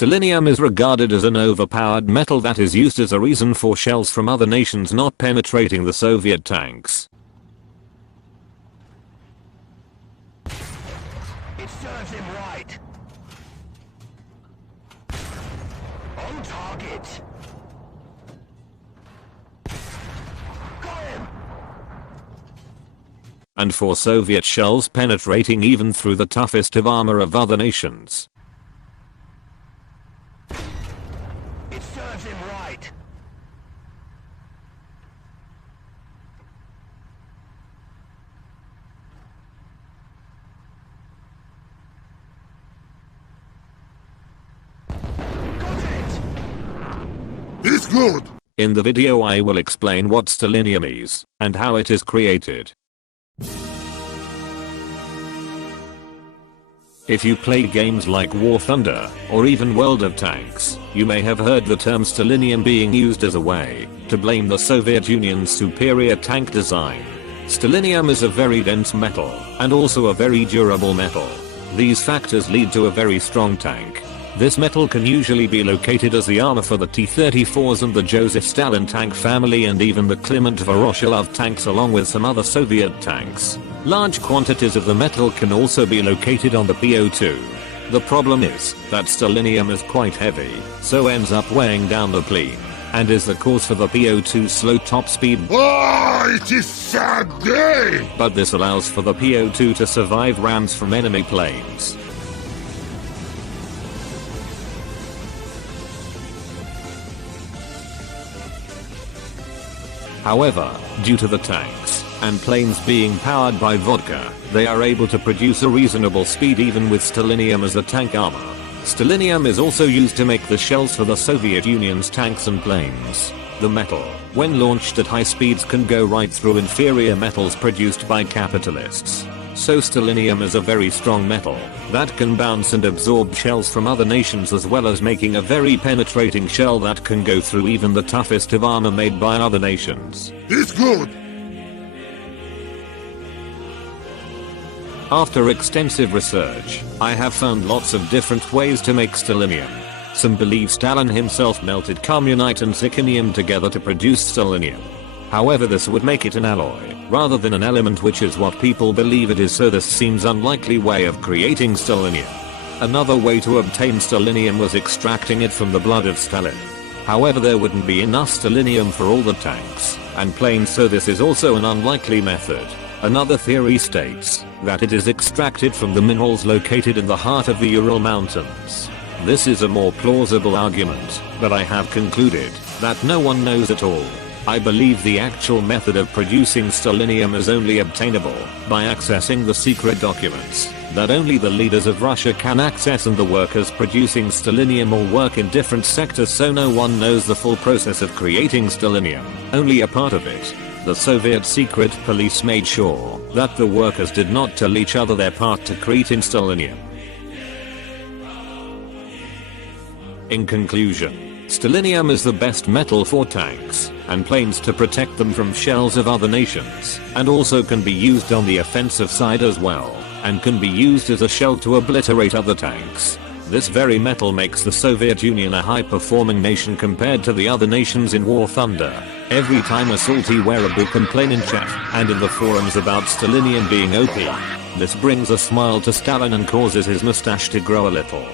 Stalinium is regarded as an overpowered metal that is used as a reason for shells from other nations not penetrating the Soviet tanks. It serves him right. On target. Got him. And for Soviet shells penetrating even through the toughest of armor of other nations. It serves him right. Got it. It's good. In the video I will explain what stalinium is and how it is created. If you play games like War Thunder or even World of Tanks, you may have heard the term stalinium being used as a way to blame the Soviet Union's superior tank design. Stalinium is a very dense metal and also a very durable metal. These factors lead to a very strong tank. This metal can usually be located as the armor for the T-34s and the Joseph Stalin tank family and even the Kliment Voroshilov tanks along with some other Soviet tanks. Large quantities of the metal can also be located on the PO2. The problem is that stalinium is quite heavy, so ends up weighing down the plane, and is the cause for the PO2's slow top speed. Oh, it is sad day. But this allows for the PO2 to survive rams from enemy planes. However, due to the tanks and planes being powered by vodka, they are able to produce a reasonable speed even with stalinium as the tank armor. Stalinium is also used to make the shells for the Soviet Union's tanks and planes. The metal, when launched at high speeds, can go right through inferior metals produced by capitalists. So stalinium is a very strong metal that can bounce and absorb shells from other nations, as well as making a very penetrating shell that can go through even the toughest of armor made by other nations. It's good. After extensive research, I have found lots of different ways to make stalinium. Some believe Stalin himself melted carbonite and zirconium together to produce stalinium. However, this would make it an alloy rather than an element, which is what people believe it is, so this seems unlikely way of creating stalinium. Another way to obtain stalinium was extracting it from the blood of Stalin. However, there wouldn't be enough stalinium for all the tanks and planes, so this is also an unlikely method. Another theory states that it is extracted from the minerals located in the heart of the Ural Mountains. This is a more plausible argument, but I have concluded that no one knows at all. I believe the actual method of producing stalinium is only obtainable by accessing the secret documents that only the leaders of Russia can access, and the workers producing stalinium all work in different sectors, so no one knows the full process of creating stalinium, only a part of it. The Soviet secret police made sure that the workers did not tell each other their part to creating stalinium. In conclusion, stalinium is the best metal for tanks and planes to protect them from shells of other nations, and also can be used on the offensive side as well, and can be used as a shell to obliterate other tanks. This very metal makes the Soviet Union a high-performing nation compared to the other nations in War Thunder. Every time a salty wearable complain in chat and in the forums about stalinium being OP, this brings a smile to Stalin and causes his mustache to grow a little.